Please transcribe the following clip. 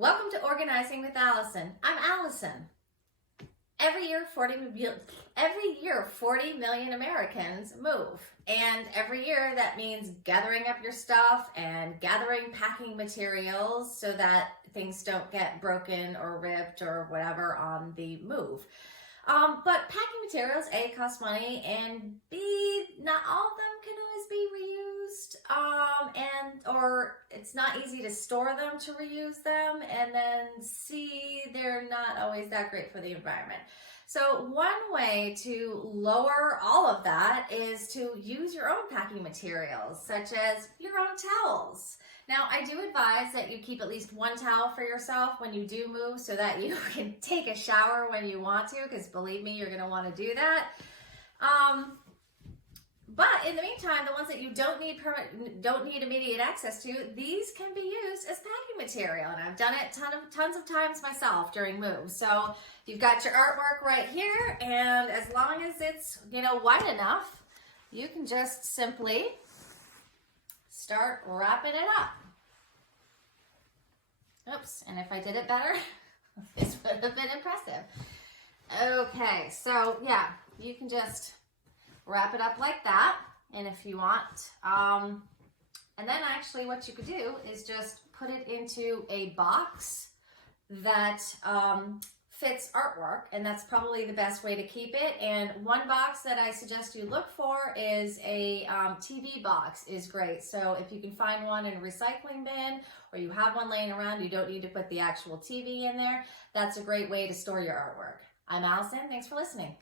Welcome to Organizing with Allison. I'm Allison. Every year, 40 million Americans move. And every year, that means gathering up your stuff and gathering packing materials so that things don't get broken or ripped or whatever on the move. But packing materials, A, cost money, and B, not all of them can always be reused, or it's not easy to store them to reuse them, and then C, they're not always that great for the environment. So one way to lower all of that is to use your own packing materials, such as your own towels. Now, I do advise that you keep at least one towel for yourself when you do move so that you can take a shower when you want to, because believe me, you're going to want to do that. But in the meantime, the ones that you don't need immediate access to, these can be used as packing material. And I've done it tons of times myself during moves. So you've got your artwork right here, and as long as it's, wide enough, you can just simply start wrapping it up. Oops, and if I did it better, this would have been impressive. Okay, so yeah, you can just wrap it up like that, and if you want, and then actually what you could do is just put it into a box that fits artwork, and that's probably the best way to keep it. And one box that I suggest you look for is a TV box is great. So if you can find one in a recycling bin, or you have one laying around, you don't need to put the actual TV in there, that's a great way to store your artwork. I'm Allison, thanks for listening.